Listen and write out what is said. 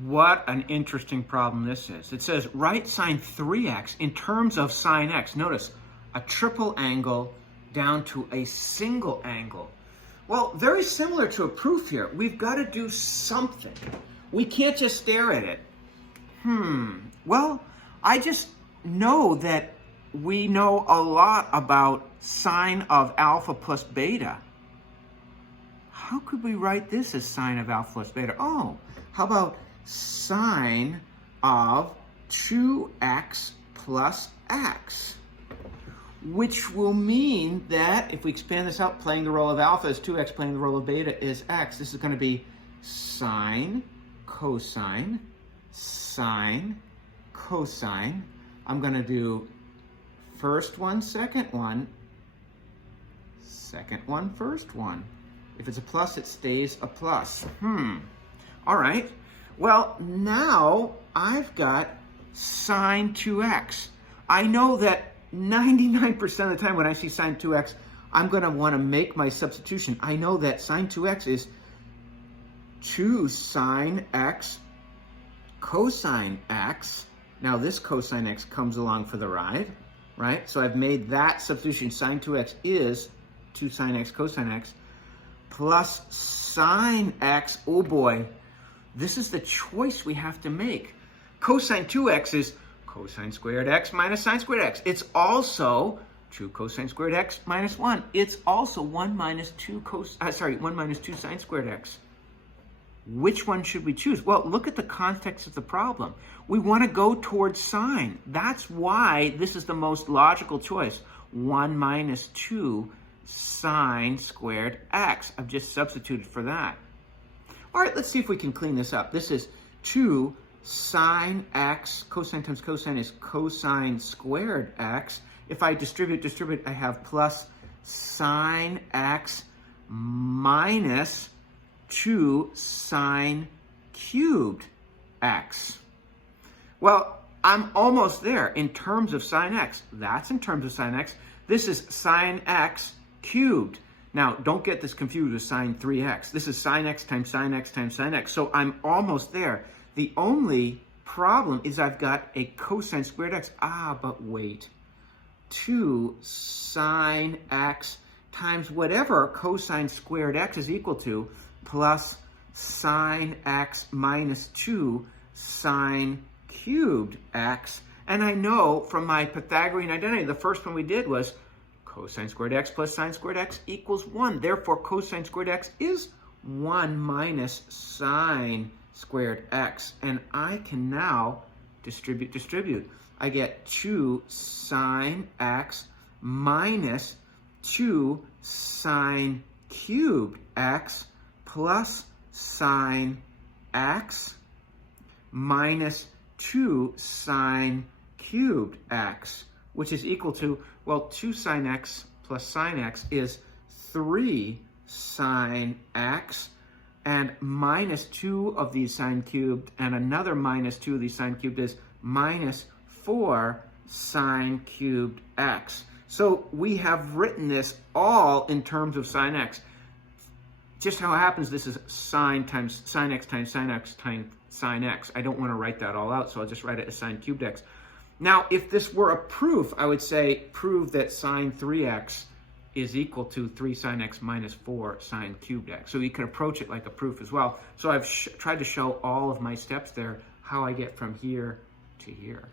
What an interesting problem this is. It says write sine 3x in terms of sine x. Notice, a triple angle down to a single angle. Well, very similar to a proof here. We've got to do something. We can't just stare at it. Well, I just know that we know a lot about sine of alpha plus beta. How could we write this as sine of alpha plus beta? Oh, how about sine of 2x plus x? Which will mean that if we expand this out, playing the role of alpha is 2x, playing the role of beta is x. This is going to be sine, cosine, sine, cosine. I'm going to do first one, second one, first one. If it's a plus, it stays a plus. All right. Well, now I've got sine 2x. I know that 99% of the time when I see sine 2x, I'm going to want to make my substitution. I know that sine 2x is 2 sine x cosine x. Now this cosine x comes along for the ride, right? So I've made that substitution. Sine 2x is 2 sine x cosine x plus sine x. Oh boy, this is the choice we have to make. Cosine 2x is cosine squared x minus sine squared x. It's also 2 cosine squared x minus 1. It's also 1 minus 2 sine squared x. Which one should we choose? Well, look at the context of the problem. We want to go towards sine. That's why this is the most logical choice. 1 minus 2 sine squared x. I've just substituted for that. All right, let's see if we can clean this up. This is 2 sine x, cosine times cosine is cosine squared x. If I distribute, I have plus sine x minus 2 sine cubed x. Well, I'm almost there in terms of sine x. That's in terms of sine x. This is sine x cubed. Now, don't get this confused with sine 3x. This is sine x times sine x times sine x. So I'm almost there. The only problem is I've got a cosine squared x. But wait. 2 sine x times whatever cosine squared x is equal to plus sine x minus 2 sine cubed x. And I know from my Pythagorean identity, the first one we did was cosine squared x plus sine squared x equals 1. Therefore, cosine squared x is 1 minus sine squared x. And I can now distribute. I get 2 sine x minus 2 sine cubed x plus sine x minus 2 sine cubed x, which is equal to, well, 2 sine x plus sine x is 3 sine x, and minus 2 of these sine cubed, and another minus 2 of these sine cubed is minus 4 sine cubed x. So we have written this all in terms of sine x. Just how it happens, this is sine times sine x times sine x times sine x. I don't want to write that all out, so I'll just write it as sine cubed x. Now, if this were a proof, I would say prove that sine 3x is equal to 3 sine x minus 4 sine cubed x. So you can approach it like a proof as well. So I've tried to show all of my steps there, how I get from here to here.